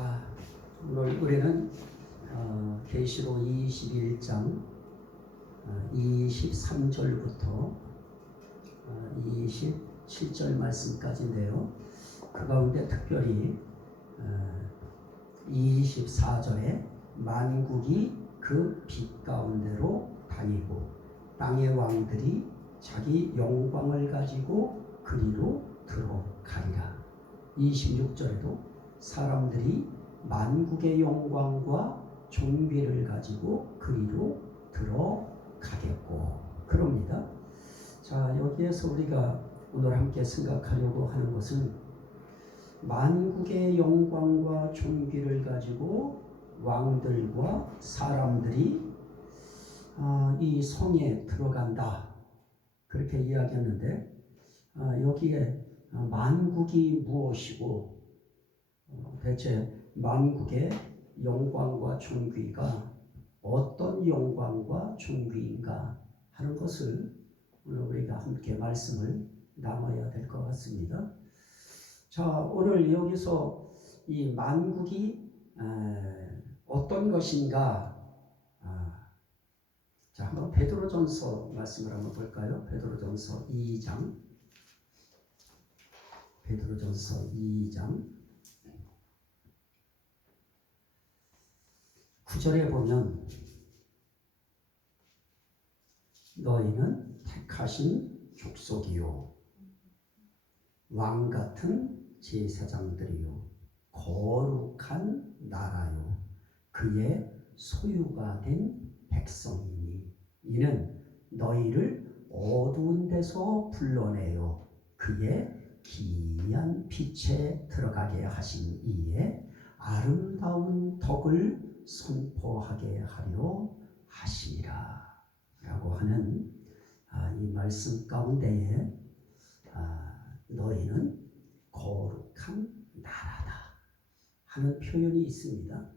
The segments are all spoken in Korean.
자, 오늘 우리는 계시록 21장 23절부터 27절 말씀까지인데요. 그 가운데 특별히 24절에 만국이 그 빛 가운데로 다니고 땅의 왕들이 자기 영광을 가지고 그리로 들어가리라. 26절에도 사람들이 만국의 영광과 존귀를 가지고 그리로 들어가겠고 그럽니다. 자, 여기에서 우리가 오늘 함께 생각하려고 하는 것은 만국의 영광과 존귀를 가지고 왕들과 사람들이 이 성에 들어간다, 그렇게 이야기했는데 여기에 만국이 무엇이고 대체 만국의 영광과 존귀가 어떤 영광과 존귀인가 하는 것을 오늘 우리가 함께 말씀을 나눠야 될 것 같습니다. 자, 오늘 여기서 이 만국이 어떤 것인가, 자, 한번 베드로전서 말씀을 한번 볼까요? 베드로전서 2장, 베드로전서 2장 9절에 보면 너희는 택하신 족속이요 왕같은 제사장들이요 거룩한 나라요 그의 소유가 된 백성이니 이는 너희를 어두운 데서 불러내어 그의 기이한 빛에 들어가게 하신 이에 아름다운 덕을 선포하게 하려 하시니라 라고 하는 이 말씀 가운데에 너희는 거룩한 나라다 하는 표현이 있습니다.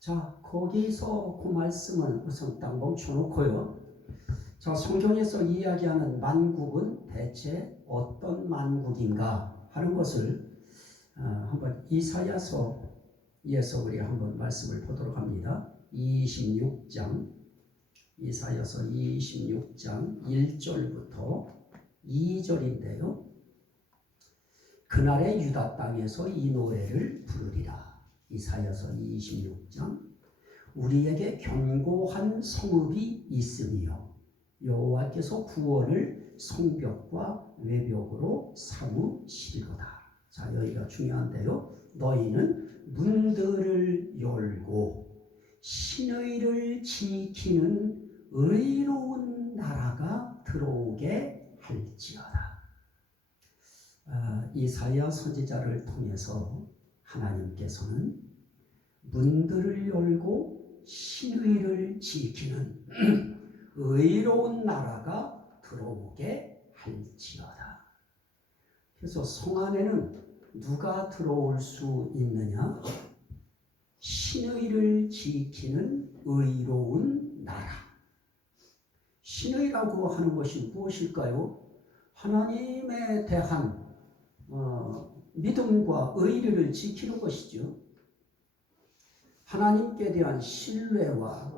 자, 거기서 그 말씀을 우선 딱 멈춰놓고요. 자, 성경에서 이야기하는 만국은 대체 어떤 만국인가 하는 것을 한번 이사야서에서 우리 한번 말씀을 보도록 합니다. 26장, 이사야서 26장 1절부터 2절인데요. 그날의 유다 땅에서 이 노래를 부르리라. 이사야서 26장 우리에게 견고한 성읍이 있으며 여호와께서 구원을 성벽과 외벽으로 삼으시리로다. 자, 여기가 중요한데요. 너희는 문들을 열고 신의를 지키는 의로운 나라가 들어오게 할지어다. 이사야 선지자를 통해서 하나님께서는 문들을 열고 신의를 지키는 의로운 나라가 들어오게 할지어다. 그래서 성 안에는 누가 들어올 수 있느냐? 신의를 지키는 의로운 나라. 신의라고 하는 것이 무엇일까요? 하나님에 대한 믿음과 의리를 지키는 것이죠. 하나님께 대한 신뢰와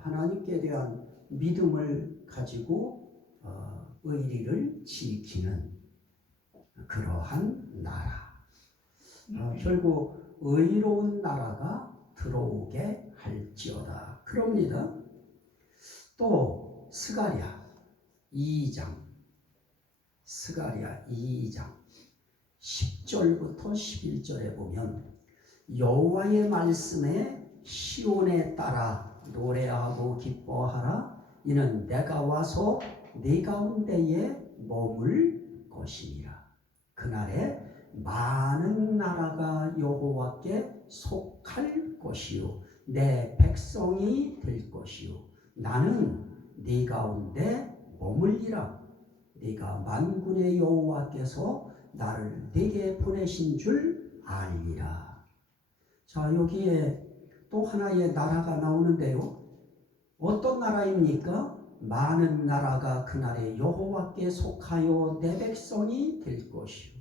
하나님께 대한 믿음을 가지고 의리를 지키는 그러한 나라. 결국 의로운 나라가 들어오게 할지어다. 그럽니다. 또 스가랴 2장 10절부터 11절에 보면 여호와의 말씀에 시온에 따라 노래하고 기뻐하라. 이는 내가 와서 네 가운데에 머물 것이니라. 그날에 많은 나라가 여호와께 속할 것이요 내 백성이 될 것이요 나는 네 가운데 머물리라. 네가 만군의 여호와께서 나를 네게 보내신 줄 알리라. 자, 여기에 또 하나의 나라가 나오는데요. 어떤 나라입니까? 많은 나라가 그날에 여호와께 속하여 내 백성이 될 것이요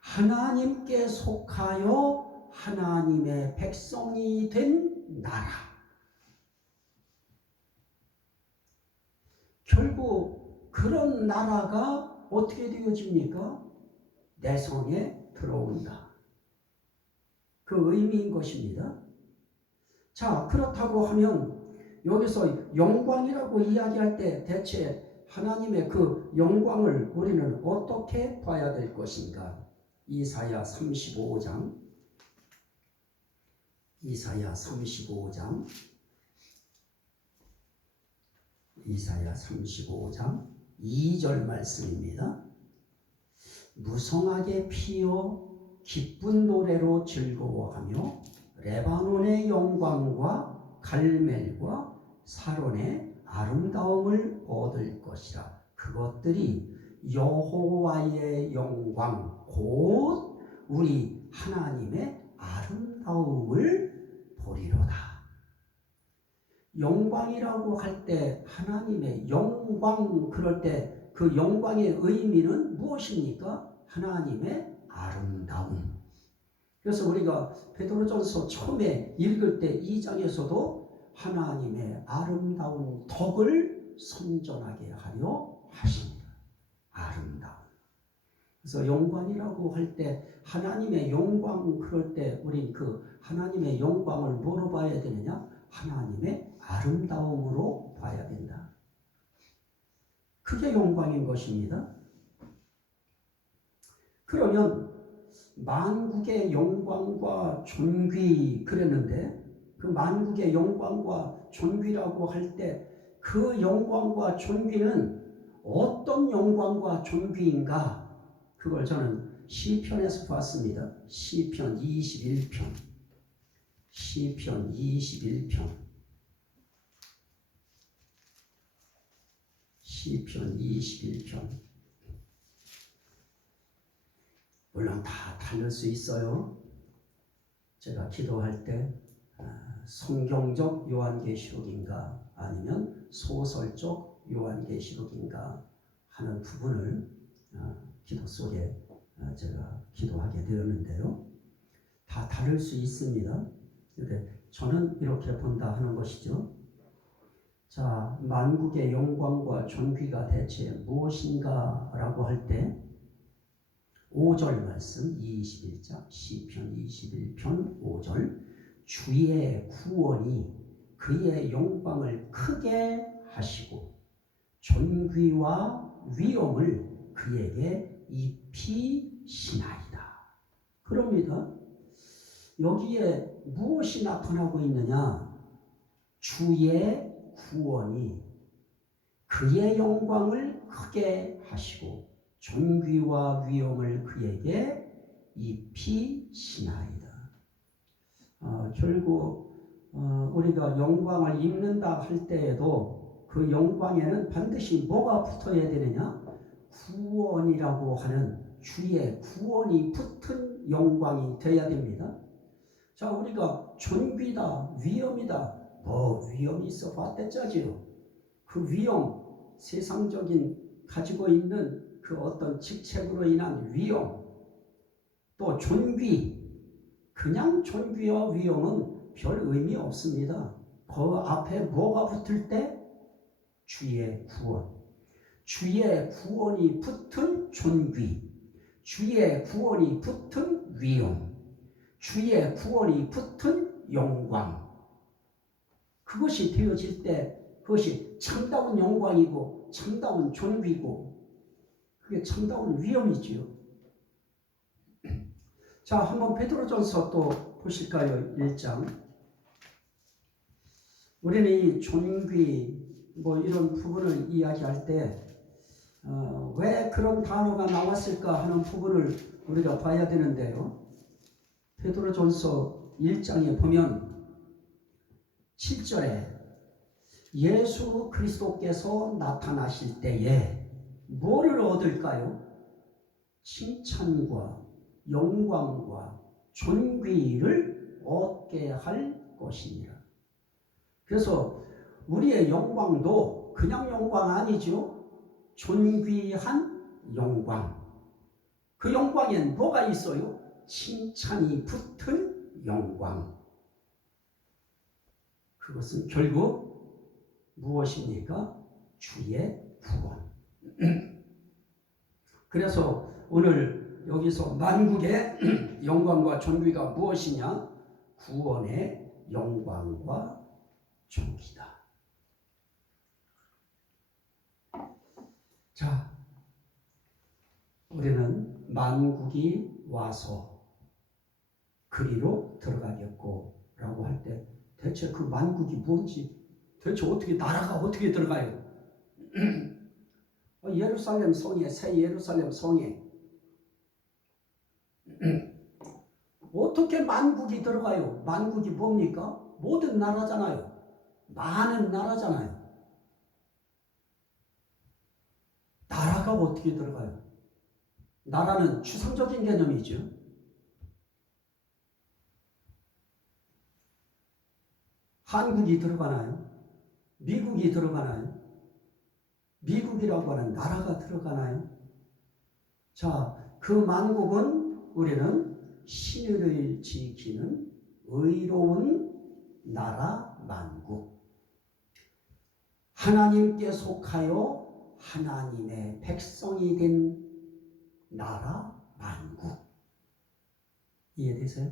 하나님께 속하여 하나님의 백성이 된 나라. 결국 그런 나라가 어떻게 되어집니까? 내 성에 들어온다. 그 의미인 것입니다. 자, 그렇다고 하면 여기서 영광이라고 이야기할 때 대체 하나님의 그 영광을 우리는 어떻게 봐야 될 것인가? 이사야 35장 2절 말씀입니다. 무성하게 피어 기쁜 노래로 즐거워하며 레바논의 영광과 갈멜과 사론의 아름다움을 얻을 것이라. 그것들이 여호와의 영광 곧 우리 하나님의 아름다움을 보리로다. 영광이라고 할 때 하나님의 영광, 그럴 때 그 영광의 의미는 무엇입니까? 하나님의 아름다움. 그래서 우리가 베드로전서 처음에 읽을 때 2장에서도 하나님의 아름다운 덕을 선전하게 하려 하십니다. 아름다움. 그래서 영광이라고 할 때 하나님의 영광, 그럴 때 우린 그 하나님의 영광을 뭐로 봐야 되느냐? 하나님의 아름다움으로 봐야 된다. 그게 영광인 것입니다. 그러면 만국의 영광과 존귀 그랬는데 그 만국의 영광과 존귀라고 할 때 그 영광과 존귀는 어떤 영광과 존귀인가? 그걸 저는 시편에서 봤습니다. 시편 21편. 물론 다 다를 수 있어요. 제가 기도할 때 성경적 요한계시록인가 아니면 소설적 요한계시록인가 하는 부분을 기도 속에 제가 기도하게 되었는데요. 다 다를 수 있습니다. 근데 저는 이렇게 본다 하는 것이죠. 자, 만국의 영광과 존귀가 대체 무엇인가 라고 할 때 5절 말씀 21장 시편 21편 5절 주의 구원이 그의 영광을 크게 하시고 존귀와 위엄을 그에게 입히시나이다. 그럽니다. 여기에 무엇이 나타나고 있느냐? 주의 구원이 그의 영광을 크게 하시고 존귀와 위엄을 그에게 입히시나이다. 결국 우리가 영광을 입는다 할 때에도 그 영광에는 반드시 뭐가 붙어야 되느냐? 구원이라고 하는 주의 구원이 붙은 영광이 되어야 됩니다. 자, 우리가 존귀다, 위엄이다, 위엄이 있어 봤댔자지요. 그 위엄, 세상적인 가지고 있는 그 어떤 직책으로 인한 위엄, 또 존귀, 그냥 존귀와 위엄은 별 의미 없습니다. 그 앞에 뭐가 붙을 때? 주의 구원. 주의 구원이 붙은 존귀, 주의 구원이 붙은 위엄, 주의 구원이 붙은 영광. 그것이 되어질 때 그것이 참다운 영광이고 참다운 존귀고 그게 참다운 위엄이지요. 자, 한번 베드로전서 또 보실까요? 1장. 우리는 이 존귀 이런 부분을 이야기할 때 왜 그런 단어가 나왔을까 하는 부분을 우리가 봐야 되는데요. 베드로전서 1장에 보면 7절에 예수 그리스도께서 나타나실 때에 뭐를 얻을까요? 칭찬과 영광과 존귀를 얻게 할 것이니라. 그래서 우리의 영광도 그냥 영광 아니죠. 존귀한 영광. 그 영광엔 뭐가 있어요? 칭찬이 붙은 영광. 그것은 결국 무엇입니까? 주의 구원. 그래서 오늘 여기서 만국의 영광과 존귀가 무엇이냐? 구원의 영광과 존귀다. 자, 우리는 만국이 와서 그리로 들어가겠고 라고 할 때 대체 그 만국이 뭔지, 대체 어떻게, 나라가 어떻게 들어가요? 예루살렘 성에, 새 예루살렘 성에 어떻게 만국이 들어가요? 만국이 뭡니까? 모든 나라잖아요. 많은 나라잖아요. 나라가 어떻게 들어가요? 나라는 추상적인 개념이죠. 한국이 들어가나요? 미국이 들어가나요? 미국이라고 하는 나라가 들어가나요? 자, 그 만국은 우리는 신의를 지키는 의로운 나라 만국. 하나님께 속하여 하나님의 백성이 된 나라 만국. 이해되세요?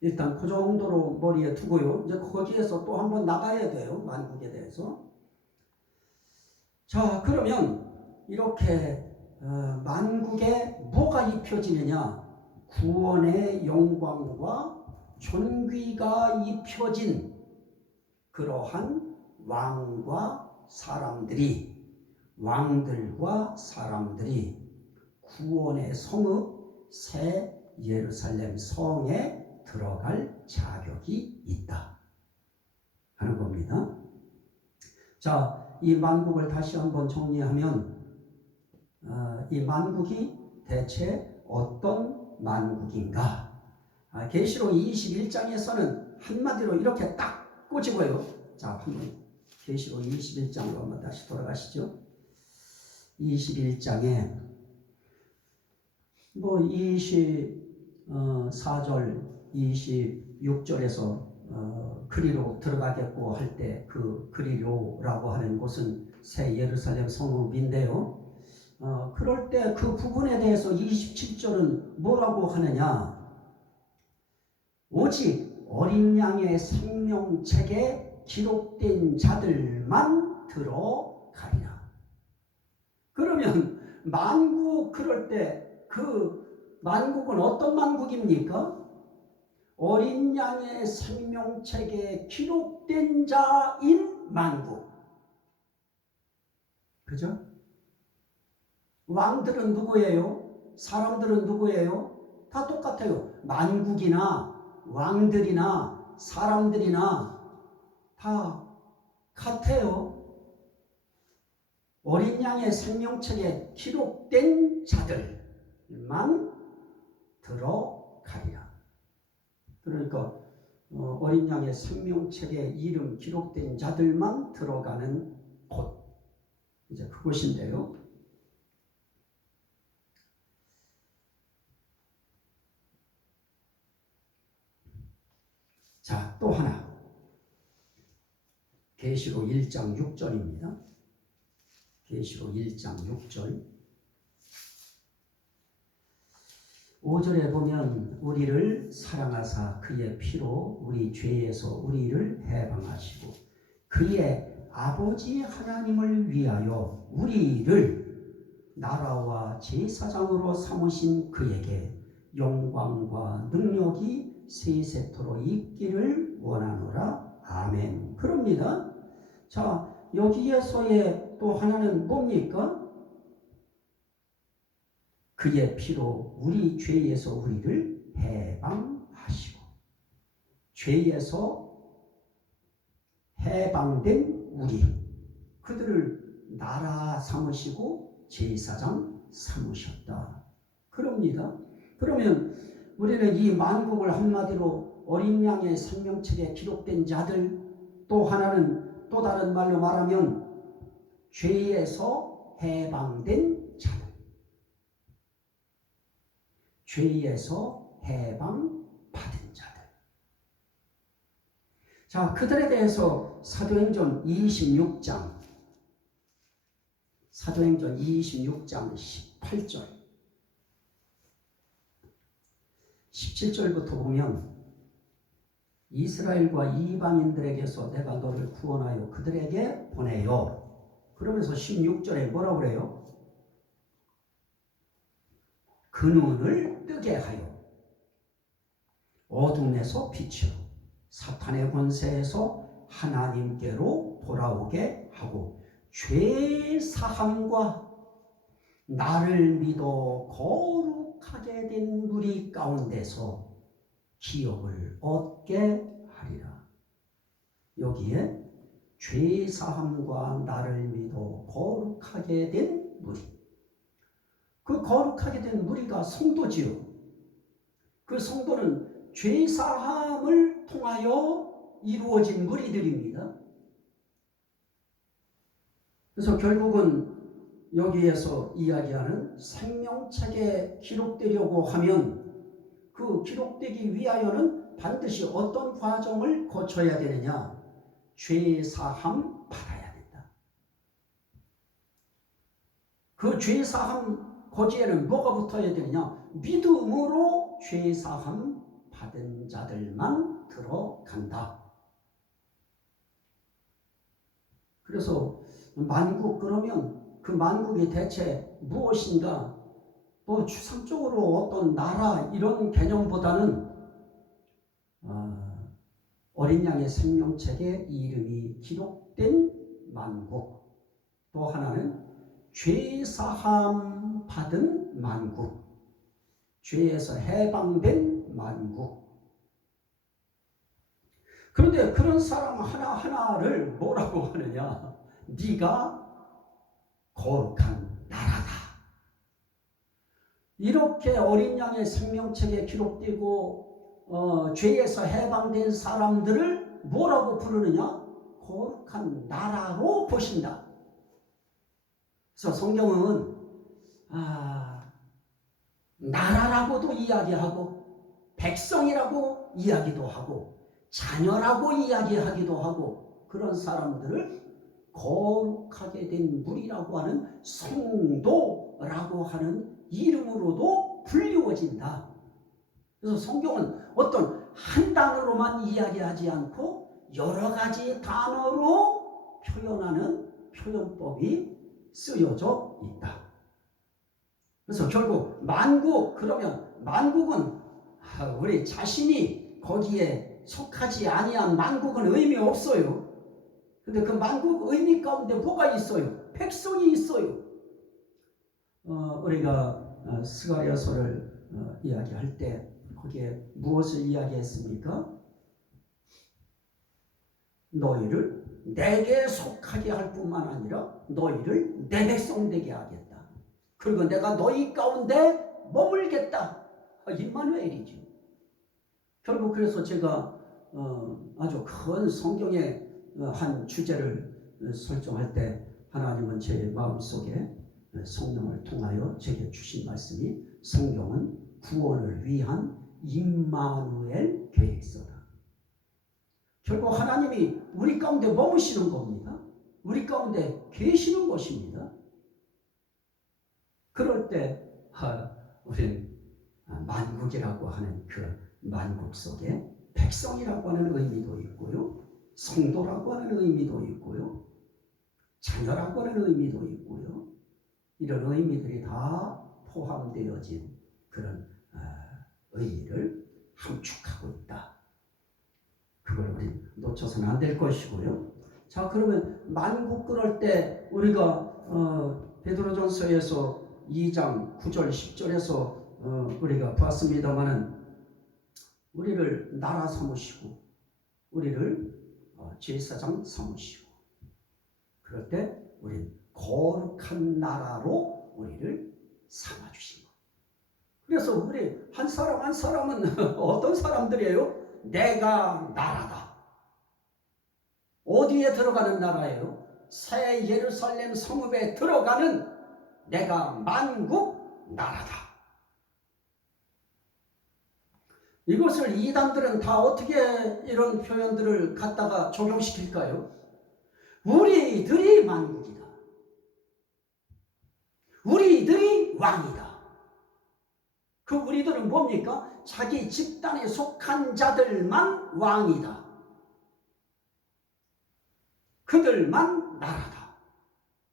일단 그 정도로 머리에 두고요. 이제 거기에서 또 한번 나가야 돼요. 만국에 대해서. 자, 그러면 이렇게 만국에 뭐가 입혀지느냐? 구원의 영광과 존귀가 입혀진 그러한 왕들과 사람들이 구원의 성읍 새 예루살렘 성에 들어갈 자격이 있다 하는 겁니다. 자, 이 만국을 다시 한번 정리하면 이 만국이 대체 어떤 만국인가? 계시록 21장에서는 한마디로 이렇게 딱 꼬집어요. 자, 한번 계시록 21장으로 한번 다시 돌아가시죠. 21장에 뭐 24절, 26절에서 그리로 들어가겠고 할 때 그 그리로라고 하는 곳은 새 예루살렘 성읍인데요. 그럴 때 그 부분에 대해서 27절은 뭐라고 하느냐? 오직 어린 양의 생명책에 기록된 자들만 들어가리라. 그러면 만국, 그럴 때 그 만국은 어떤 만국입니까? 어린 양의 생명책에 기록된 자인 만국. 그죠? 왕들은 누구예요? 사람들은 누구예요? 다 똑같아요. 만국이나 왕들이나 사람들이나 다 같아요. 어린 양의 생명책에 기록된 자들만 들어가리라. 그러니까 어린 양의 생명책에 이름 기록된 자들만 들어가는 곳, 이제 그곳인데요. 자, 또 하나. 계시록 1장 6절입니다. 계시록 1장 6절. 5절에 보면 우리를 사랑하사 그의 피로 우리 죄에서 우리를 해방하시고 그의 아버지 하나님을 위하여 우리를 나라와 제사장으로 삼으신 그에게 영광과 능력이 세세토록 있기를 원하노라. 아멘. 그럽니다. 자, 여기에서의 또 하나는 뭡니까? 그의 피로 우리 죄에서 우리를 해방하시고, 죄에서 해방된 우리, 그들을 나라 삼으시고 제사장 삼으셨다. 그럽니다. 그러면 우리는 이 만국을 한마디로 어린 양의 생명책에 기록된 자들, 또 하나는 또 다른 말로 말하면 죄에서 해방된 자들, 죄에서 해방받은 자들, 자, 그들에 대해서 사도행전 26장 18절 17절부터 보면 이스라엘과 이방인들에게서 내가 너를 구원하여 그들에게 보내요. 그러면서 16절에 뭐라고 그래요? 그 눈을 뜨게 하여 어둠에서 빛으로 사탄의 권세에서 하나님께로 돌아오게 하고 죄 사함과 나를 믿어 거룩하게 된 무리 가운데서 기업을 얻게 하리라. 여기에 죄 사함과 나를 믿어 거룩하게 된 무리, 그 거룩하게 된 무리가 성도지요. 그 성도는 죄 사함을 통하여 이루어진 무리들입니다. 그래서 결국은 여기에서 이야기하는 생명책에 기록되려고 하면 그 기록되기 위하여는 반드시 어떤 과정을 거쳐야 되느냐? 죄 사함 받아야 된다. 그 죄 사함 거기에는 뭐가 붙어야 되느냐? 믿음으로 죄 사함 받은 자들만 들어간다. 그래서 만국, 그러면 그 만국이 대체 무엇인가? 뭐 추상적으로 어떤 나라 이런 개념보다는 어린 양의 생명책에 이름이 기록된 만국, 또 하나는 죄사함 받은 만국, 죄에서 해방된 만국. 그런데 그런 사람 하나하나를 뭐라고 하느냐? 네가 거룩한 나라다. 이렇게 어린 양의 생명책에 기록되고 죄에서 해방된 사람들을 뭐라고 부르느냐? 거룩한 나라로 보신다. 그래서 성경은 나라라고도 이야기하고 백성이라고 이야기도 하고 자녀라고 이야기하기도 하고 그런 사람들을 거룩하게 된 무리라고 하는 성도라고 하는 이름으로도 불리워진다. 그래서 성경은 어떤 한 단어로만 이야기하지 않고 여러 가지 단어로 표현하는 표현법이 쓰여져 있다. 그래서 결국 만국, 그러면 만국은 우리 자신이 거기에 속하지 아니한 만국은 의미 없어요. 근데 그 만국 의미 가운데 뭐가 있어요? 백성이 있어요. 우리가 스가랴서를 이야기할 때 거기에 무엇을 이야기했습니까? 너희를 내게 속하게 할 뿐만 아니라 너희를 내 백성 되게 하겠다. 그리고 내가 너희 가운데 머물겠다. 임마누엘이죠. 결국 그래서 제가 아주 큰 성경의 한 주제를 설정할 때 하나님은 제 마음속에 성령을 통하여 제게 주신 말씀이 성경은 구원을 위한 임마누엘 계획서다. 결국 하나님이 우리 가운데 머무시는 겁니다. 우리 가운데 계시는 것입니다. 그럴 때 우리는 만국이라고 하는 그 만국 속에 백성이라고 하는 의미도 있고요, 성도라고 하는 의미도 있고요, 자녀라고 하는 의미도 있고요, 이런 의미들이 다 포함되어진 그런 의미를 함축하고 있다. 그걸 우리 놓쳐서는 안 될 것이고요. 자, 그러면 만국 그럴 때 우리가 베드로전서에서 2장 9절 10절에서 우리가 봤습니다마는 우리를 나라 삼으시고 우리를 제사장 삼으시고 그럴 때 우리는 거룩한 나라로 우리를 삼아주신 것. 그래서 우리 한 사람 한 사람은 어떤 사람들이에요? 내가 나라다. 어디에 들어가는 나라예요? 새 예루살렘 성읍에 들어가는 내가 만국 나라다. 이것을 이단들은 다 어떻게 이런 표현들을 갖다가 적용시킬까요? 우리들이 만국이다. 우리들이 왕이다. 그 우리들은 뭡니까? 자기 집단에 속한 자들만 왕이다. 그들만 나라다.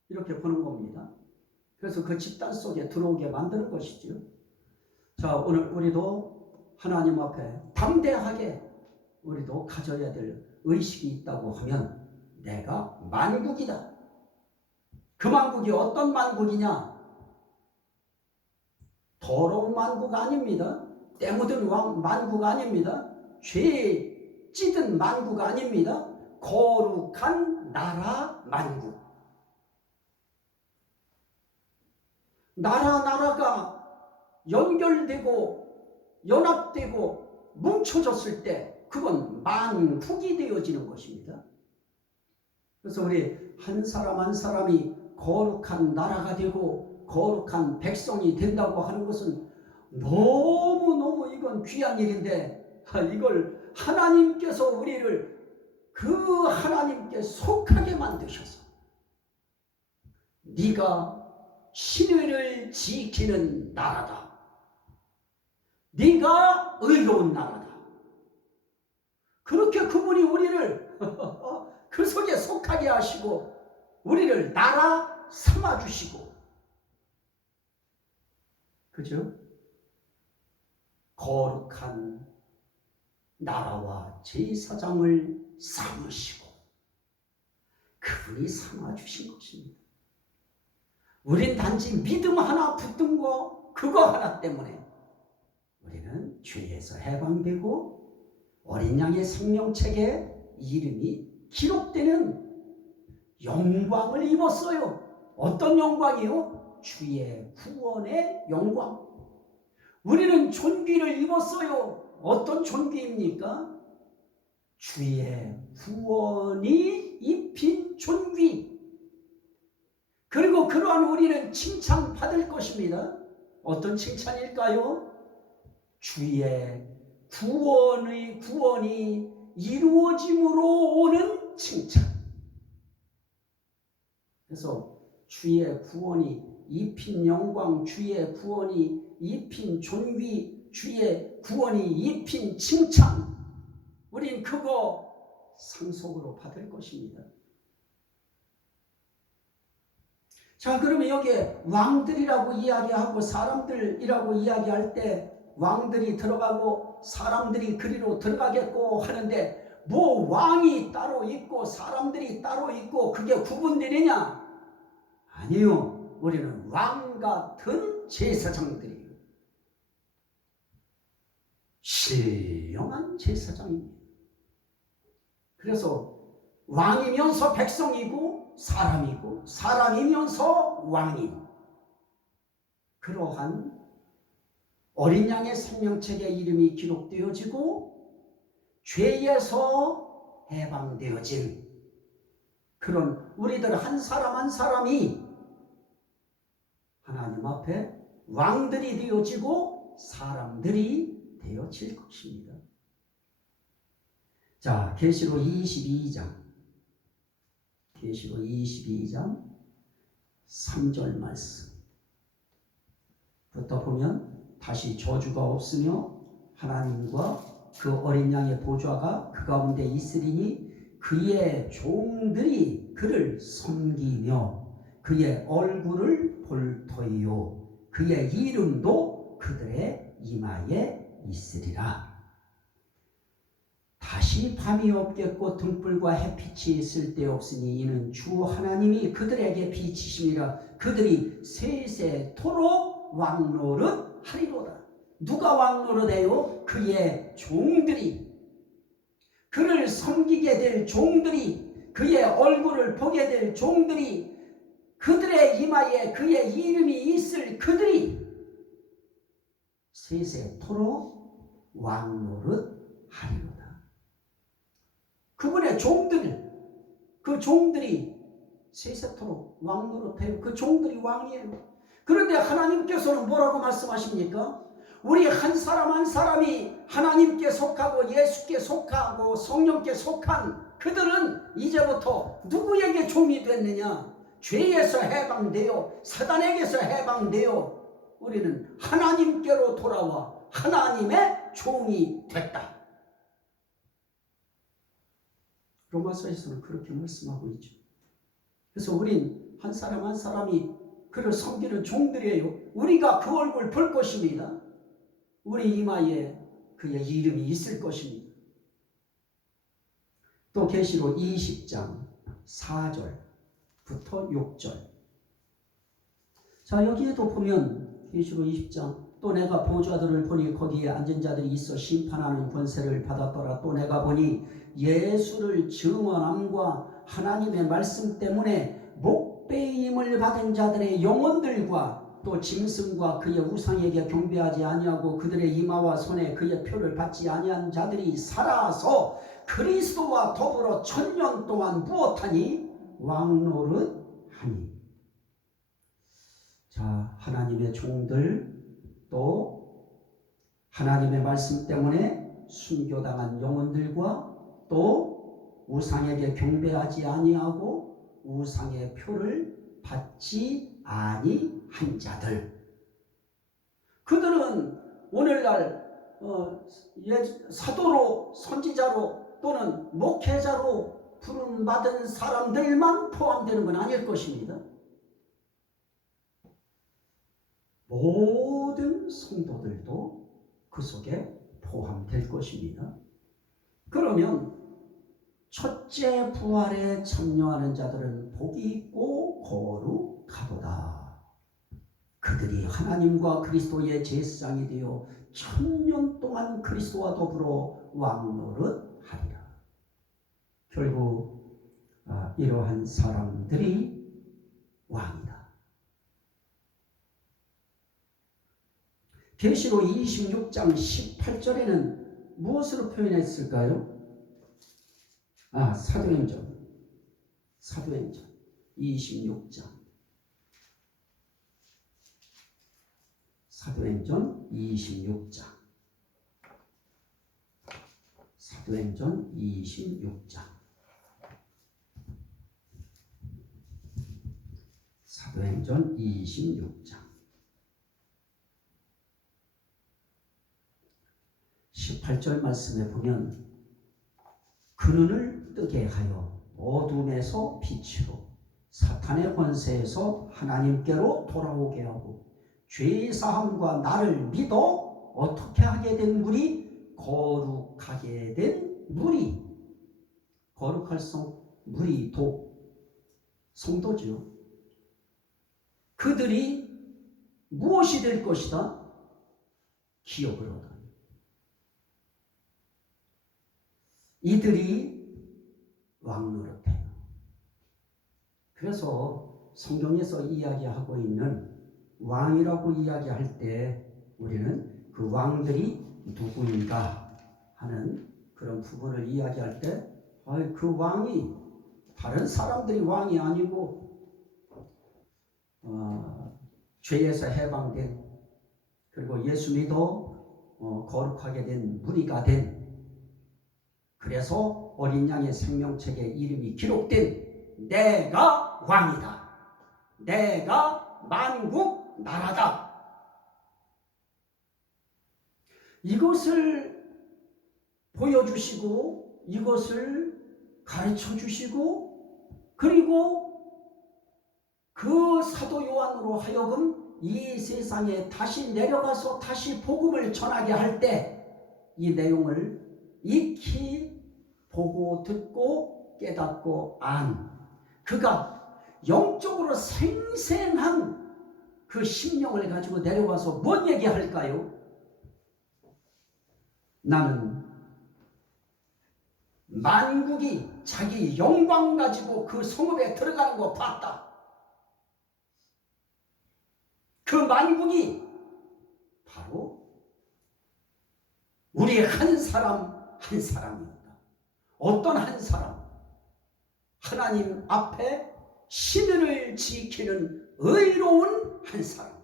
이렇게 보는 겁니다. 그래서 그 집단 속에 들어오게 만드는 것이죠. 자, 오늘 우리도 하나님 앞에 담대하게 우리도 가져야 될 의식이 있다고 하면 내가 만국이다. 그 만국이 어떤 만국이냐? 더러운 만국 아닙니다. 때 묻은 만국 아닙니다. 죄에 찌든 만국 아닙니다. 거룩한 나라 만국. 나라가 연결되고 연합되고 뭉쳐졌을 때 그건 만국이 되어지는 것입니다. 그래서 우리 한 사람 한 사람이 거룩한 나라가 되고 거룩한 백성이 된다고 하는 것은 너무너무 이건 귀한 일인데, 이걸 하나님께서 우리를 그 하나님께 속하게 만드셔서 네가 신의를 지키는 나라다. 네가 의로운 나라다. 그렇게 그분이 우리를 그 속에 속하게 하시고 우리를 나라 삼아주시고, 그죠? 거룩한 나라와 제사장을 삼으시고 그분이 삼아주신 것입니다. 우린 단지 믿음 하나 붙든 거 그거 하나 때문에 우리는 죄에서 해방되고 어린 양의 생명책에 이름이 기록되는 영광을 입었어요. 어떤 영광이요? 주의 구원의 영광. 우리는 존귀를 입었어요. 어떤 존귀입니까? 주의 구원이 입힌 존귀. 그리고 그러한 우리는 칭찬받을 것입니다. 어떤 칭찬일까요? 주의 구원이 이루어짐으로 오는 칭찬. 그래서 주의 구원이 입힌 영광, 주의 구원이 입힌 존귀, 주의 구원이 입힌 칭찬, 우린 그거 상속으로 받을 것입니다. 자, 그러면 여기에 왕들이라고 이야기하고 사람들이라고 이야기할 때 왕들이 들어가고 사람들이 그리로 들어가겠고 하는데, 뭐 왕이 따로 있고 사람들이 따로 있고 그게 구분되느냐? 아니요. 우리는 왕 같은 제사장들이에요. 신령한 제사장입니다. 그래서 왕이면서 백성이고 사람이고 사람이면서 왕인, 그러한 어린 양의 생명책에 이름이 기록되어지고 죄에서 해방되어진 그런 우리들 한 사람 한 사람이 하나님 앞에 왕들이 되어지고 사람들이 되어질 것입니다. 자, 계시록 22장 3절 말씀부터 보면 다시 저주가 없으며 하나님과 그 어린 양의 보좌가 그 가운데 있으리니 그의 종들이 그를 섬기며 그의 얼굴을 볼 터이요 그의 이름도 그들의 이마에 있으리라. 다시 밤이 없겠고 등불과 햇빛이 쓸데없으니 이는 주 하나님이 그들에게 빛이심이라. 그들이 세세토록 왕노릇 하리로다. 누가 왕노릇 해요? 그의 종들이, 그를 섬기게 될 종들이, 그의 얼굴을 보게 될 종들이, 그들의 이마에 그의 이름이 있을 그들이 세세토록 왕노릇 하리로다. 그분의 종들, 그 종들이 세세토록 왕노릇해요. 그 종들이 왕이에요. 그런데 하나님께서는 뭐라고 말씀하십니까? 우리 한 사람 한 사람이 하나님께 속하고 예수께 속하고 성령께 속한 그들은 이제부터 누구에게 종이 됐느냐? 죄에서 해방되어 사단에게서 해방되어 우리는 하나님께로 돌아와 하나님의 종이 됐다. 로마서에서는 그렇게 말씀하고 있죠. 그래서 우린 한 사람 한 사람이 그를 섬기는 종들이에요. 우리가 그 얼굴 볼 것입니다. 우리 이마에 그의 이름이 있을 것입니다. 또 계시록 20장 4절부터 6절. 자, 여기에도 보면 계시록 20장 또 내가 보좌들을 보니 거기에 앉은 자들이 있어 심판하는 권세를 받았더라. 또 내가 보니 예수를 증언함과 하나님의 말씀 때문에 목배임을 받은 자들의 영혼들과 또 짐승과 그의 우상에게 경배하지 아니하고 그들의 이마와 손에 그의 표를 받지 아니한 자들이 살아서 그리스도와 더불어 1000년 동안 무엇하니? 왕노릇하니. 자, 하나님의 종들 또 하나님의 말씀 때문에 순교당한 영혼들과 또 우상에게 경배하지 아니하고 우상의 표를 받지 아니한 자들, 그들은 오늘날 사도로 선지자로 또는 목회자로 부름받은 사람들만 포함되는 건 아닐 것입니다. 모든 성도들도 그 속에 포함될 것입니다. 그러면 첫째 부활에 참여하는 자들은 복이 있고 거룩하도다. 그들이 하나님과 그리스도의 제사장이 되어 1000년 동안 그리스도와 더불어 왕노릇하리라. 결국 이러한 사람들이 왕이다. 계시록 26장 18절에는 무엇으로 표현했을까요? 사도행전 26장. 사도행전 26장. 사도행전 26장. 사도행전 26장. 18절 말씀에 보면 그 눈을 뜨게 하여 어둠에서 빛으로 사탄의 권세에서 하나님께로 돌아오게 하고 죄의 사함과 나를 믿어 어떻게 하게 된 물이 거룩하게 된 물이, 거룩할 물이 성도죠. 그들이 무엇이 될 것이다? 기업을 얻어. 이들이 왕노릇해요. 그래서 성경에서 이야기하고 있는 왕이라고 이야기할 때 우리는 그 왕들이 누구인가 하는 그런 부분을 이야기할 때 그 왕이 다른 사람들이 왕이 아니고 죄에서 해방된, 그리고 예수 믿어 거룩하게 된 무리가 된, 그래서 어린 양의 생명책에 이름이 기록된 내가 왕이다. 내가 만국 나라다. 이것을 보여주시고 이것을 가르쳐 주시고, 그리고 그 사도 요한으로 하여금 이 세상에 다시 내려가서 다시 복음을 전하게 할 때 이 내용을 익히 보고 듣고 깨닫고 그가 영적으로 생생한 그 심령을 가지고 내려와서 뭔 얘기할까요? 나는 만국이 자기 영광 가지고 그 성읍에 들어가는 거 봤다. 그 만국이 바로 우리 한 사람 한 사람입니다. 어떤 한 사람? 하나님 앞에 신을 지키는 의로운 한 사람.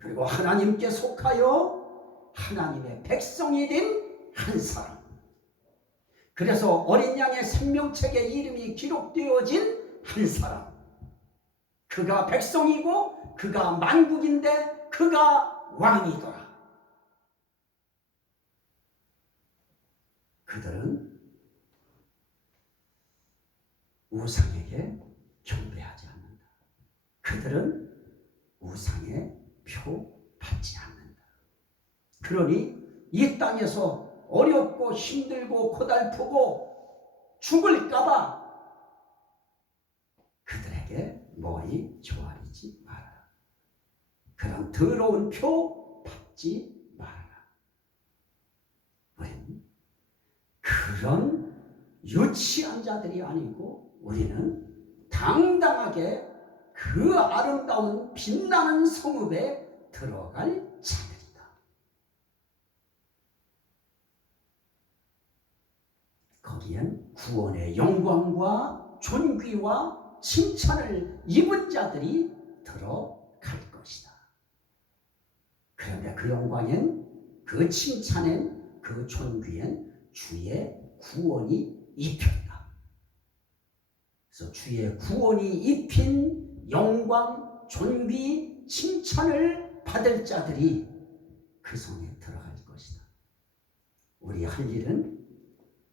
그리고 하나님께 속하여 하나님의 백성이 된 한 사람. 그래서 어린 양의 생명책에 이름이 기록되어진 한 사람. 그가 백성이고 그가 만국인데 그가 왕이더라. 그들은 우상에게 경배하지 않는다. 그들은 우상의 표 받지 않는다. 그러니 이 땅에서 어렵고 힘들고 고달프고 죽을까봐 그들에게 머리 조아리지 말아라. 그런 더러운 표 받지 말아라. 우리는 그런 유치한 자들이 아니고 우리는 당당하게 그 아름다운 빛나는 성읍에 들어갈 자들이다. 거기엔 구원의 영광과 존귀와 칭찬을 입은 자들이 들어갈 것이다. 그런데 그 영광엔, 그 칭찬엔, 그 존귀엔 주의 구원이 입혔다. 그래서 주의 구원이 입힌 영광, 존귀, 칭찬을 받을 자들이 그 성에 들어갈 것이다. 우리 할 일은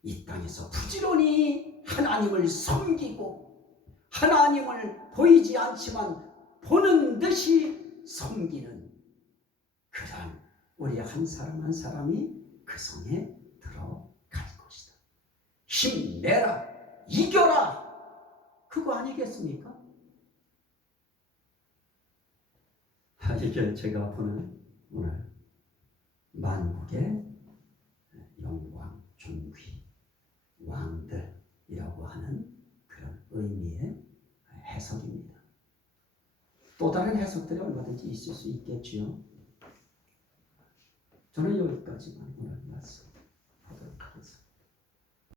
이 땅에서 부지런히 하나님을 섬기고 하나님을 보이지 않지만 보는 듯이 섬기는 그런 우리 한 사람 한 사람이 그 성에 들어갈 것이다. 힘내라, 이겨라, 그거 아니겠습니까? 이게 제가 보는 오늘 만국의 영광, 존귀, 왕들이라고 하는 그런 의미의 해석입니다. 또 다른 해석들이 얼마든지 있을 수 있겠지요. 저는 여기까지만 오늘 말씀하도록 하겠습니다.